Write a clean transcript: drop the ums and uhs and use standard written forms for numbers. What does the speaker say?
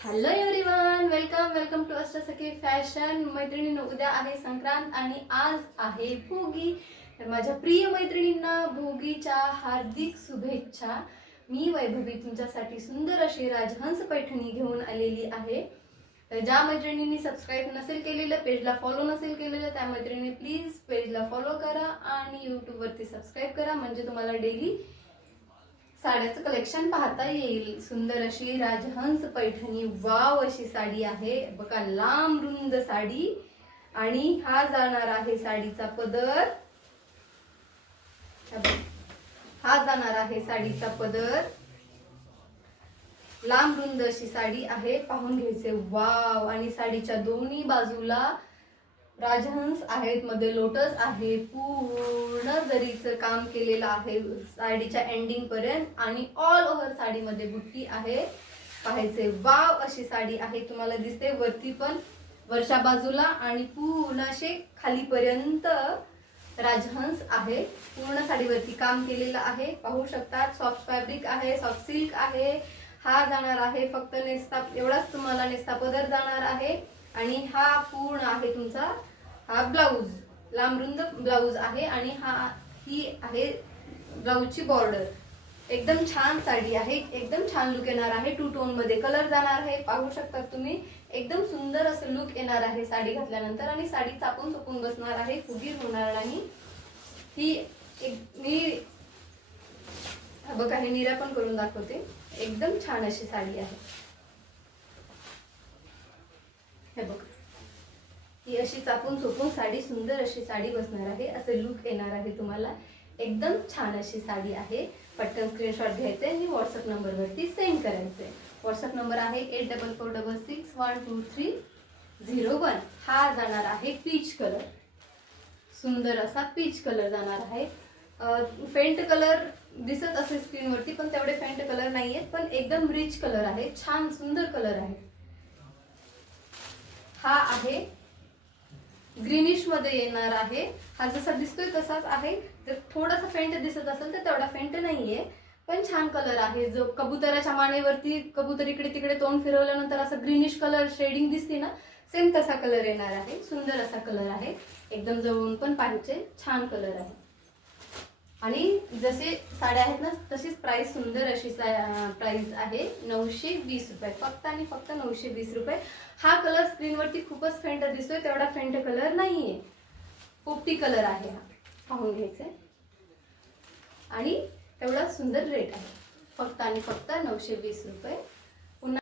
Hello everyone, welcome to Ashtasakhi Fashion. मैत्रिणींनो, उद्या आहे संक्रांत आणि आज आहे भोगी. तर माझ्या प्रिय मैत्रिणींना भोगीच्या हार्दिक शुभेच्छा. मी वैभवी तुमच्यासाठी सुंदर अशी राजहंस पैठणी घेऊन आलेली आहे. तर ज्या मैत्रिणींनी सबस्क्राईब नसेल केलेलं, पेजला फॉलो नसेल केलेलं, त्या मैत्रिणी प्लीज पेजला फॉलो करा आणि यूट्यूब वरती सबस्क्राईब करा, म्हणजे तुम्हाला डेली साड्याचं कलेक्शन पाहता येईल. सुंदर अशी राजहंस पैठणी, वाव अशी साडी आहे बघा, लांब रुंद साडी. आणि हा जाणार आहे साडीचा पदर. हा जाणार आहे साडीचा पदर. लांब रुंद अशी साडी आहे, पाहून घ्यायचे. वाव. आणि साडीच्या दोन्ही बाजूला राजहंस आहेत, मध्ये लोटस आहे. पूर्ण जरीचं काम केलेलं आहे साडीच्या एंडिंग पर्यंत आणि ऑल ओव्हर साडीमध्ये बुट्टी आहे. पाहायचे, वाव अशी साडी आहे. तुम्हाला दिसते वरती पण, वरच्या बाजूला आणि पूर्ण असे खालीपर्यंत राजहंस आहे. पूर्ण साडीवरती काम केलेलं आहे, पाहू शकतात. सॉफ्ट फॅब्रिक आहे, सॉफ्ट सिल्क आहे. हा जाणार आहे फक्त नेस्ता, एवढाच तुम्हाला नेस्ता पदर जाणार आहे. आणि हा पूर्ण आहे तुमचा हा ब्लाउज, लांबरुंद ब्लाउज आहे. आणि ही आहे ब्लाउजची बॉर्डर. एकदम छान साडी आहे, एकदम छान लुक येणार आहे. टू टोन मध्ये कलर जाणार आहे, पाहू शकता तुम्ही. एकदम सुंदर असं लुक येणार आहे साडी घातल्यानंतर. आणि साडी चापून चपून बसणार आहे, फुगीर होणार नाही. मी बघा, हे नीरा पण करून दाखवते. एकदम छान अशी साडी आहे. हे बघा, ही अशी चापून चोपून साडी, सुंदर अशी साडी बसणार आहे. असे लुक येणार आहे तुम्हाला. एकदम छान अशी साडी आहे. पटकन स्क्रीनशॉट घ्यायचे आणि व्हॉट्सअप नंबर वरती सेंड करायचे. व्हॉट्सअप नंबर आहे 8446612301. हा जाणार आहे पीच कलर. सुंदर असा पीच कलर जाणार आहे. फेंट कलर दिसत असेल स्क्रीनवरती, पण तेवढे फेंट कलर नाहीयेत, पण एकदम रिच कलर आहे. छान सुंदर कलर आहे. हा आहे ग्रीनिश मध्ये येणार आहे. हा जसा दिसतोय तसाच आहे. जर थोडासा फेंट दिसत असेल तर तेवढा फेंट नाहीये, पण छान कलर आहे. जो कबुतराच्या मानेवरती कबूतर इकडे तिकडे तोंड फिरवल्यानंतर असं ग्रीनिश कलर शेडिंग दिसते ना, सेम तसा कलर येणार आहे. सुंदर असा कलर आहे. एकदम जवळून पण पाहिजे, छान कलर आहे. आणि जसे साड्या आहेत ना, तशीच प्राइस, सुंदर अशी प्राइस आहे 920 रुपये, फक्त आणि फक्त 920 रुपये. हा कलर स्क्रीनवरती खूपच फेंट दिसतोय, तेवढा फेंट कलर नाहीये, पोपटी कलर आहे. हा पाहून घ्यायचे. आणि तेवढा सुंदर रेट आहे, फक्त आणि फक्त 920 रुपये.